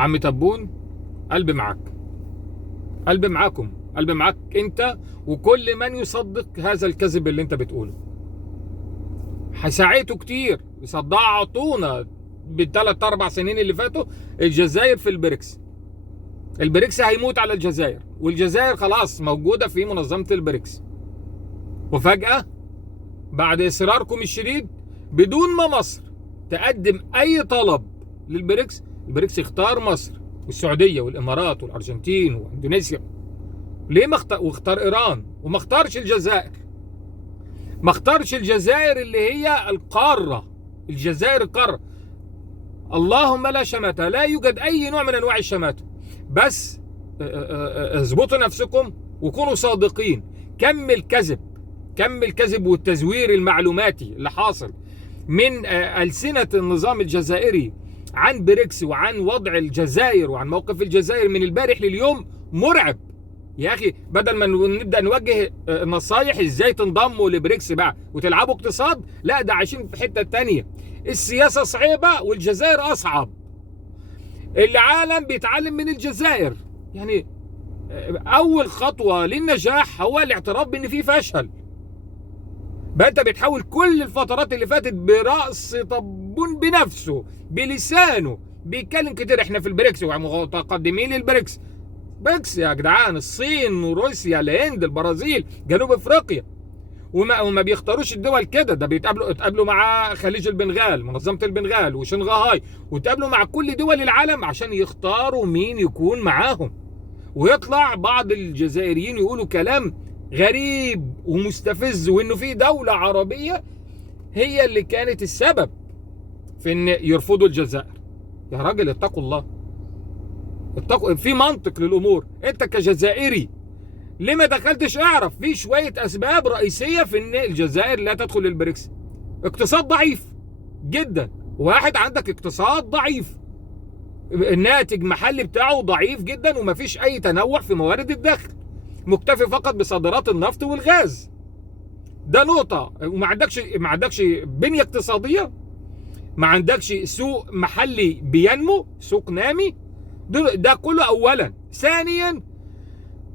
عم تبون، قلبي معاك، قلبي معاكم، قلبي معاك انت وكل من يصدق هذا الكذب اللي انت بتقوله. ساعته كتير صدعتونا بالثلاث اربع سنين اللي فاتوا الجزائر في البريكس. البريكس هيموت على الجزائر، والجزائر خلاص موجودة في منظمة البريكس. وفجأة بعد إصراركم الشديد بدون ما مصر تقدم أي طلب للبريكس، البريكس اختار مصر والسعودية والإمارات والأرجنتين وإندونيسيا. ليه ما اختار؟ واختار إيران وما اختارش الجزائر. ما اختارش الجزائر اللي هي القارة. الجزائر القارة. اللهم لا شماتة، لا يوجد أي نوع من أنواع الشماتة، بس اظبطوا نفسكم وكونوا صادقين. كم الكذب والتزوير المعلوماتي اللي حاصل من ألسنة النظام الجزائري عن بريكس وعن وضع الجزائر وعن موقف الجزائر من البارح لليوم مرعب. يا أخي بدل ما نبدأ نوجه نصايح ازاي تنضموا لبريكس بقى وتلعبوا اقتصاد، لا ده عايشين في حتة تانية. السياسة صعبة والجزائر أصعب. العالم بيتعلم من الجزائر. يعني أول خطوة للنجاح هو الاعتراف بأن في فشل. بقى أنت بتحاول كل الفترات اللي فاتت برأس طبون بنفسه بلسانه بيتكلم كتير احنا في البريكس ومتقدمين للبريكس. بريكس يا جدعان الصين وروسيا الهند البرازيل جنوب افريقيا. وما بيختاروش الدول كده، ده اتقابلوا مع خليج البنغال منظمة البنغال وشنغهاي، واتقابلوا مع كل دول العالم عشان يختاروا مين يكون معاهم. ويطلع بعض الجزائريين يقولوا كلام غريب ومستفز، وانه في دولة عربية هي اللي كانت السبب في ان يرفضوا الجزائر. يا راجل اتقوا الله، اتقوا، في منطق للامور. انت كجزائري ليه ما دخلتش؟ اعرف في شوية اسباب رئيسية في ان الجزائر لا تدخل البريكس. اقتصاد ضعيف جدا، واحد عندك اقتصاد ضعيف، الناتج محلي بتاعه ضعيف جدا ومفيش اي تنوع في موارد الدخل، مكتفي فقط بصادرات النفط والغاز. ده نقطة. وما عندكش بنية اقتصادية، ما عندكش سوق محلي بينمو، سوق نامي. ده كله اولا. ثانيا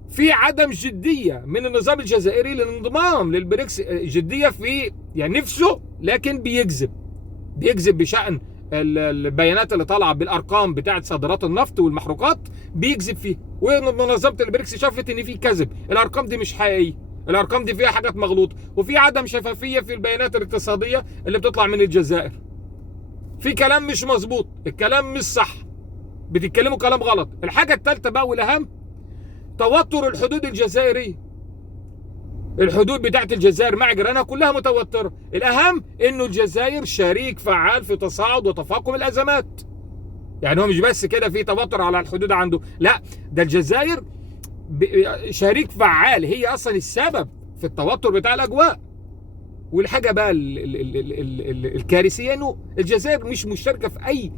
في عدم جدية من النظام الجزائري للانضمام للبريكس. جدية في يعني نفسه، لكن بيكذب بشأن البيانات اللي طالعه بالارقام بتاعه صادرات النفط والمحروقات، بيكذب فيه. ومنظمه البريكس شافت ان في كذب، الارقام دي مش حقيقيه، الارقام دي فيها حاجات مغلوطه، وفي عدم شفافيه في البيانات الاقتصاديه اللي بتطلع من الجزائر. في كلام مش مظبوط، الكلام مش صح، بتتكلموا كلام غلط. الحاجه الثالثه بقى والاهم، توتر الحدود الجزائريه. الحدود بتاعت الجزائر مع جيرانها كلها متوترة. الأهم إنه الجزائر شريك فعال في تصاعد وتفاقم الأزمات. يعني هو مش بس كده في توتر على الحدود عنده، لا ده الجزائر شريك فعال، هي أصلا السبب في التوتر بتاع الأجواء. والحاجة بقى الكارثية إنه الجزائر مش مشتركة في أي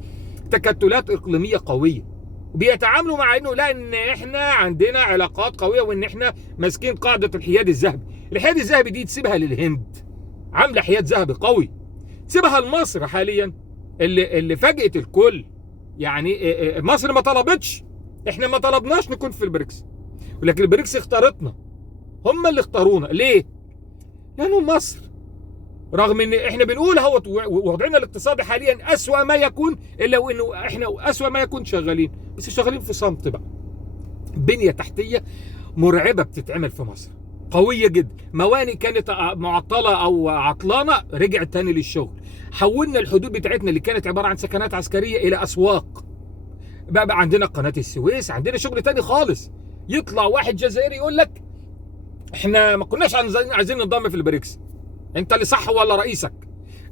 تكتلات إقليمية قوية. بيتعاملوا مع انه لا، ان احنا عندنا علاقات قويه وان احنا ماسكين قاعده الحياد الذهبي. الحياد الذهبي دي تسيبها للهند، عامله حياد ذهبي قوي. تسيبها لمصر حاليا اللي فاجئت الكل. يعني مصر ما طلبتش، احنا ما طلبناش نكون في البريكس، ولكن البريكس اختارتنا، هم اللي اختارونا. ليه؟ لانه مصر رغم ان احنا بنقول هو وضعنا الاقتصادي حاليا اسوأ ما يكون، الا وانه احنا اسوأ ما يكون شغالين، بس شغالين في صمت بقى. بنية تحتية مرعبة بتتعمل في مصر، قوية جدا. موانئ كانت معطلة او عطلانة رجعت تاني للشغل. حولنا الحدود بتاعتنا اللي كانت عبارة عن سكنات عسكرية الى اسواق. بقى عندنا قناة السويس، عندنا شغل تاني خالص. يطلع واحد جزائري يقول لك احنا ما كناش عايزين ننضم في البريكس. انت اللي صح ولا رئيسك؟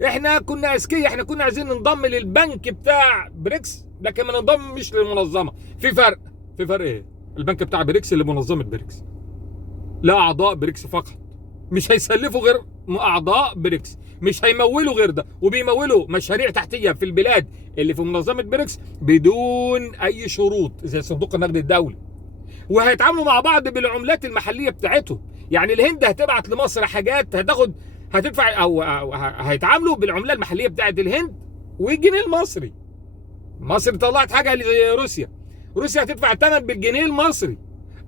احنا كنا اذكياء، احنا كنا عايزين ننضم للبنك بتاع بريكس لكن ما ننضمش للمنظمه. في فرق ايه؟ البنك بتاع بريكس اللي منظمه بريكس، لا اعضاء بريكس فقط، مش هيسلفوا غير اعضاء بريكس، مش هيمولوا غير ده. وبيمولوا مشاريع تحتيه في البلاد اللي في منظمه بريكس بدون اي شروط زي صندوق النقد الدولي. وهيتعاملوا مع بعض بالعملات المحليه بتاعتهم. يعني الهند هتبعت لمصر حاجات هتدفع او هيتعاملوا بالعمله المحليه بتاعت الهند والجنيه المصري. مصر طلعت حاجه لروسيا، روسيا هتدفع الثمن بالجنيه المصري،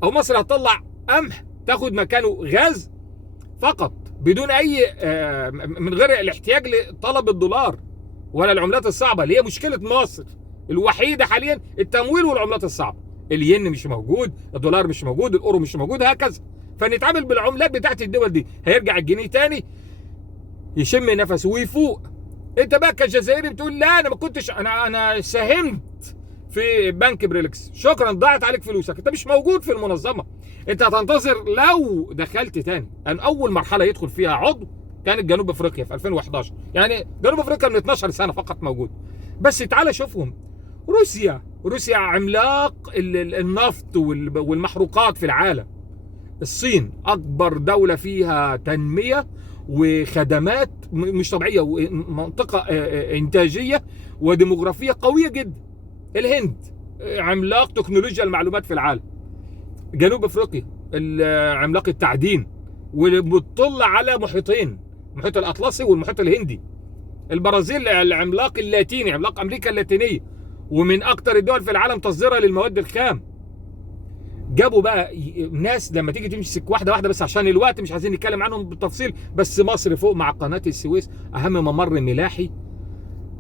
او مصر هتطلع قمح تاخد مكانه غاز فقط بدون اي من غير الاحتياج لطلب الدولار ولا العملات الصعبه اللي هي مشكله مصر الوحيده حاليا، التمويل والعملات الصعبه. الين مش موجود، الدولار مش موجود، الاورو مش موجود، هكذا. فنتعامل بالعملات بتاعت الدول دي، هيرجع الجنيه تاني يشم نفسه ويفوق. انت بقى كجزائري بتقول لا انا ما كنتش، انا ساهمت في بنك بريلكس، شكرا ضاعت عليك فلوسك، انت مش موجود في المنظمه. انت هتنتظر لو دخلت تاني. ان اول مرحله يدخل فيها عضو كانت جنوب افريقيا في 2011، يعني جنوب افريقيا من 12 سنه فقط موجود. بس تعال شوفهم، روسيا عملاق النفط والمحروقات في العالم. الصين اكبر دوله فيها تنميه وخدمات مش طبيعيه ومنطقه انتاجيه وديموغرافيه قويه جدا. الهند عملاق تكنولوجيا المعلومات في العالم. جنوب افريقيا عملاق التعدين وبتطل على محيطين، المحيط الاطلسي والمحيط الهندي. البرازيل العملاق اللاتيني، عملاق امريكا اللاتينيه، ومن اكثر الدول في العالم تصديرا للمواد الخام. جابوا بقى ناس لما تيجي تمسك واحده واحده بس عشان الوقت مش عايزين نتكلم عنهم بالتفصيل، بس مصر فوق مع قناه السويس اهم ممر ملاحي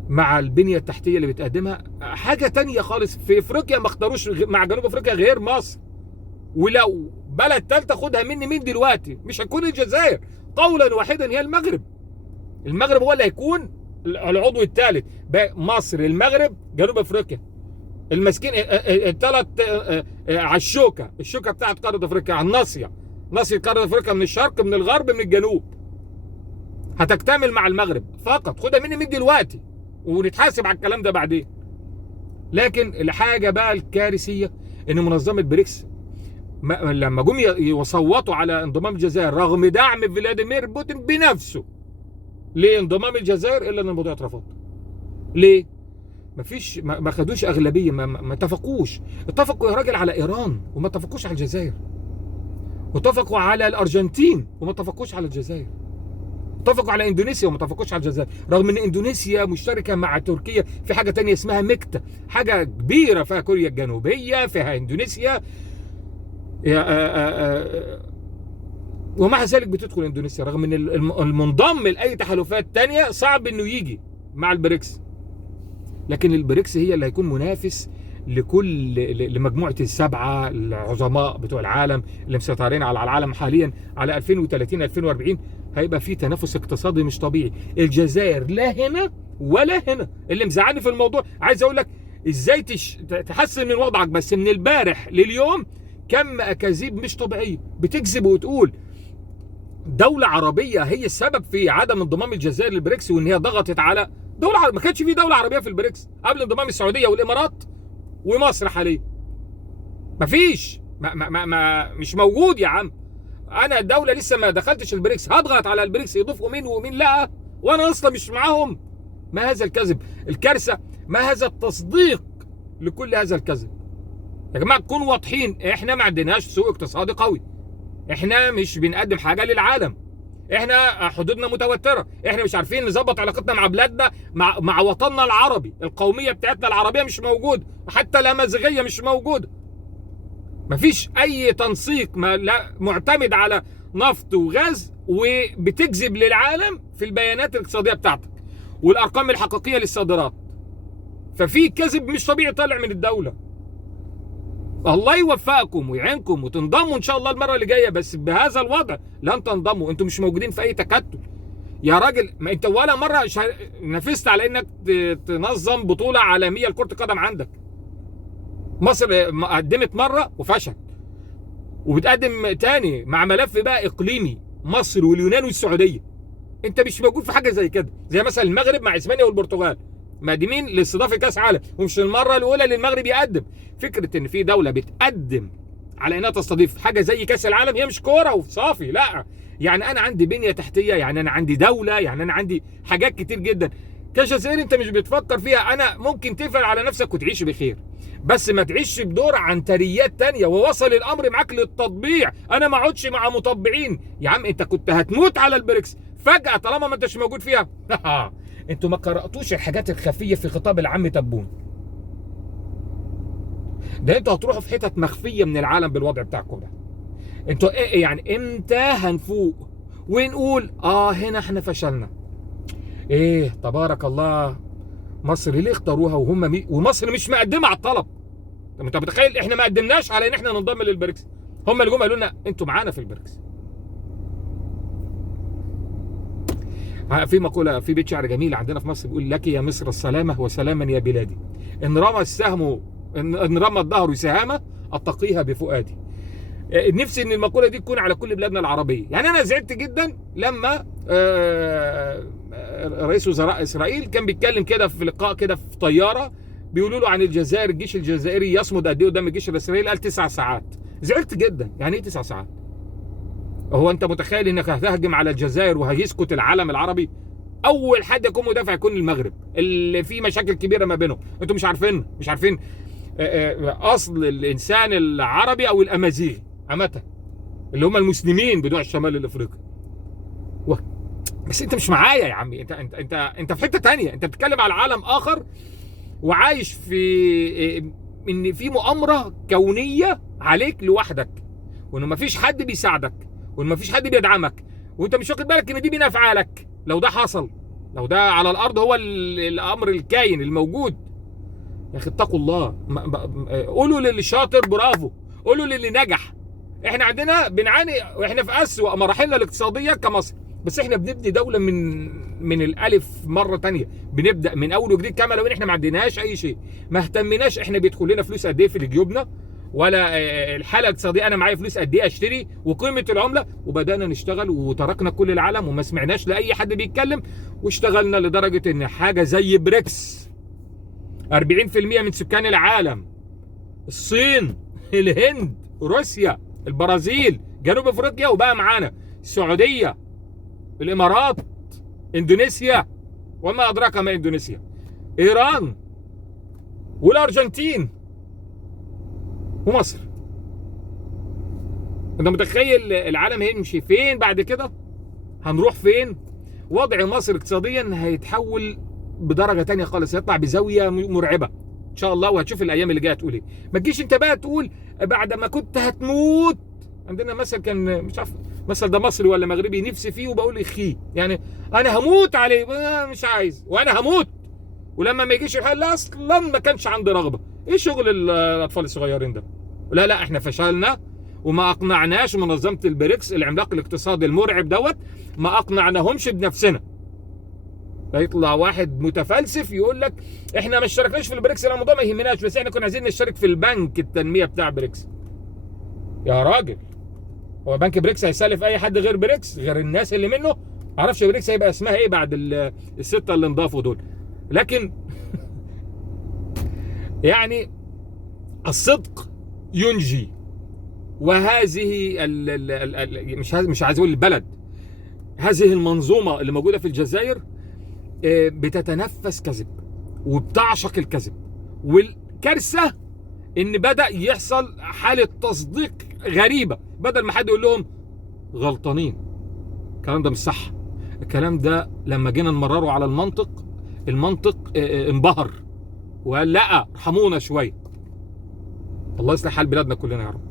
مع البنيه التحتيه اللي بتقدمها حاجه تانية خالص. في افريقيا ما اختاروش مع جنوب افريقيا غير مصر، ولو بلد ثالثه خدها مني مين دلوقتي؟ مش هتكون الجزائر، قولا واحدا هي المغرب. المغرب هو اللي هيكون العضو الثالث. مصر، المغرب، جنوب افريقيا، المسكين الثلاث على الشوكه بتاعت قاره افريقيا، على ناصيه قاره افريقيا من الشرق من الغرب من الجنوب. هتكتمل مع المغرب فقط، خدها مني مين دلوقتي ونتحاسب على الكلام ده بعدين. لكن الحاجه بقى الكارثيه ان منظمه بريكس لما جم يصوتوا على انضمام الجزائر رغم دعم فلاديمير بوتين بنفسه لانضمام الجزائر، الا ان الموضوع اترفض. ليه؟ مفيش، ما خدوش اغلبيه، ما اتفقوش. اتفقوا يا راجل على ايران وما اتفقوش على الجزائر، واتفقوا على الارجنتين وما اتفقوش على الجزائر، اتفقوا على اندونيسيا وما اتفقوش على الجزائر، رغم ان اندونيسيا مشتركه مع تركيا في حاجه تانية اسمها ميكتا، حاجه كبيره فيها كوريا الجنوبيه فيها اندونيسيا، ومع ذلك بتدخل اندونيسيا رغم ان المنضم لاي تحالفات تانية صعب انه يجي مع البريكس. لكن البريكس هي اللي هيكون منافس لمجموعه السبعه العظماء بتوع العالم اللي مسيطرين على العالم حاليا على 2030 2040. هيبقى في تنافس اقتصادي مش طبيعي. الجزائر لا هنا ولا هنا. اللي مزعلني في الموضوع، عايز اقول لك ازاي تحسن من وضعك، بس من البارح لليوم كم اكاذيب مش طبيعيه بتكذب وتقول دوله عربيه هي السبب في عدم انضمام الجزائر للبريكس، وان هي ضغطت على دوله ما كانش في دوله عربيه في البريكس قبل انضمام السعوديه والامارات ومصر حاليا. مفيش، مش موجود يا عم. انا الدوله لسه ما دخلتش البريكس هضغط على البريكس يضيفوا مين ومين لا، وانا اصلا مش معاهم. ما هذا الكذب؟ الكارثه ما هذا التصديق لكل هذا الكذب. يا جماعه نكون واضحين، احنا ما عندناش سوق اقتصادي قوي، احنا مش بنقدم حاجه للعالم، احنا حدودنا متوتره، احنا مش عارفين نظبط علاقتنا مع بلادنا، مع وطننا العربي، القوميه بتاعتنا العربيه مش موجود، حتى الامازيغيه مش موجوده. مفيش اي تنسيق، لا معتمد على نفط وغاز، وبتكذب للعالم في البيانات الاقتصاديه بتاعتك والارقام الحقيقيه للصادرات. ففي كذب مش طبيعي طالع من الدوله. الله يوفقكم ويعينكم وتنضموا ان شاء الله المره اللي جايه، بس بهذا الوضع لن تنضموا، انتم مش موجودين في اي تكتل يا راجل. ما انت ولا مره نفذت على انك تنظم بطوله عالميه لكره القدم عندك. مصر قدمت مره وفشلت، وبتقدم تاني مع ملف بقى اقليمي، مصر واليونان والسعوديه. انت مش موجود في حاجه زي كده، زي مثلا المغرب مع اسبانيا والبرتغال مقدمين لاستضافه كاس عالم، ومش المره الاولى اللي المغرب يقدم. فكره ان في دوله بتقدم على انها تستضيف حاجه زي كاس العالم، هي مش كوره وصافي، لا، يعني انا عندي بنيه تحتيه، يعني انا عندي دوله، يعني انا عندي حاجات كتير جدا. كجزائر انت مش بتفكر فيها. انا ممكن تقفل على نفسك وتعيش بخير، بس ما تعيش بدور عنتريات تانية ووصل الامر معاك للتطبيع. انا ما اقعدش مع مطبعين. يا عم انت كنت هتموت على البريكس فجأة طالما ما انتش موجود فيها. انتوا ما قرأتوش الحاجات الخفية في خطاب العم تبون. ده انتوا هتروحوا في حتت مخفيه من العالم بالوضع بتاعكم ده. انتوا ايه يعني امتى هنفوق ونقول هنا احنا فشلنا؟ ايه تبارك الله، مصر ليه اختاروها ومصر مش مقدمه على الطلب؟ طب انت متخيل احنا ما قدمناش على ان احنا ننضم للبريكس، هم اللي جم قالوا لنا انتوا معانا في البريكس. في مقوله في بيت شعر جميل عندنا في مصر بيقول: لك يا مصر السلامه وسلاما يا بلادي، ان رمى السهم ان رمى الظهر سهامه اتقيها بفؤادي. نفسي ان المقوله دي تكون على كل بلادنا العربيه. يعني انا زعلت جدا لما رئيس وزراء اسرائيل كان بيتكلم كده في لقاء كده في طياره، بيقولوا له عن الجزائر الجيش الجزائري يصمد قد ايه قدام الجيش الاسرائيلي، قال 9 ساعات. زعلت جدا. يعني ايه 9 ساعات؟ هو انت متخيل انك هتهجم على الجزائر وهيسكت العالم العربي؟ اول حد يكون مدافع يكون المغرب اللي فيه مشاكل كبيره ما بينهم. انتوا مش عارفين اصل الانسان العربي او الامازيغي عامه، اللي هم المسلمين بتوع الشمال الافريقي. بس انت مش معايا يا عمي، انت في حته ثانيه، انت بتتكلم على عالم اخر وعايش في ان في مؤامره كونيه عليك لوحدك، وان مفيش حد بيساعدك، وان مفيش حد بيدعمك، وانت مش واخد بالك ان دي من افعالك. لو ده حصل، لو ده على الارض هو الامر الكاين الموجود، يا اخي اتقوا الله. قولوا للي شاطر برافو، قولوا للي نجح. احنا عندنا بنعاني واحنا في اسوأ مراحلنا الاقتصاديه كمصر، بس احنا بنبني دوله من الالف مره ثانيه، بنبدا من اول وجديد كما لو احنا ما عندناش اي شيء، ما اهتمناش احنا بيدخل لنا فلوس قد ايه في جيوبنا، ولا الحاله الاقتصاديه انا معايا فلوس قد ايه اشتري، وقيمه العمله، وبدانا نشتغل وتركنا كل العالم وما سمعناش لاي حد بيتكلم، واشتغلنا لدرجه ان حاجه زي بريكس 40% من سكان العالم، الصين، الهند، روسيا، البرازيل، جنوب افريقيا، وبقى معانا السعوديه، الامارات، اندونيسيا، وما ادراك ما اندونيسيا، ايران، والارجنتين، ومصر. انت متخيل العالم هيمشي فين بعد كده؟ هنروح فين؟ وضع مصر اقتصاديا هيتحول بدرجه ثانيه خالص، هيطلع بزاويه مرعبه ان شاء الله، وهتشوف الايام اللي جايه تقول ايه. ما تجيش انت بقى تقول بعد ما كنت هتموت. عندنا مثل كان مش عارف مثل ده مصري ولا مغربي نفسي فيه وبقول اخيه، يعني انا هموت عليه مش عايز، وانا هموت، ولما ما يجيش الحل اصلا ما كانش عندي رغبه. ايه شغل الاطفال الصغيرين ده؟ لا احنا فشلنا وما اقنعناش منظمه البريكس العملاق الاقتصادي المرعب دوت، ما اقنعناهمش بنفسنا. هيطلع واحد متفلسف يقول لك احنا ما اشتركناش في البريكس، الموضوع ما يهمناش، بس احنا كنا عايزين نشترك في البنك التنميه بتاع بريكس. يا راجل، هو بنك بريكس هيسلف اي حد غير بريكس، غير الناس اللي منه؟ معرفش بريكس هيبقى اسمها ايه بعد السته اللي انضافوا دول. لكن يعني الصدق ينجي، وهذه مش عايز اقول البلد، هذه المنظومه اللي موجوده في الجزائر بتتنفس كذب وبتعشق الكذب، والكارثه ان بدا يحصل حاله تصديق غريبه، بدل ما حد يقول لهم غلطانين الكلام ده مش صح، الكلام ده لما جينا نمرره على المنطق انبهر وقال لا ارحمونا شويه. الله يصلح حال بلادنا كلنا يا رب.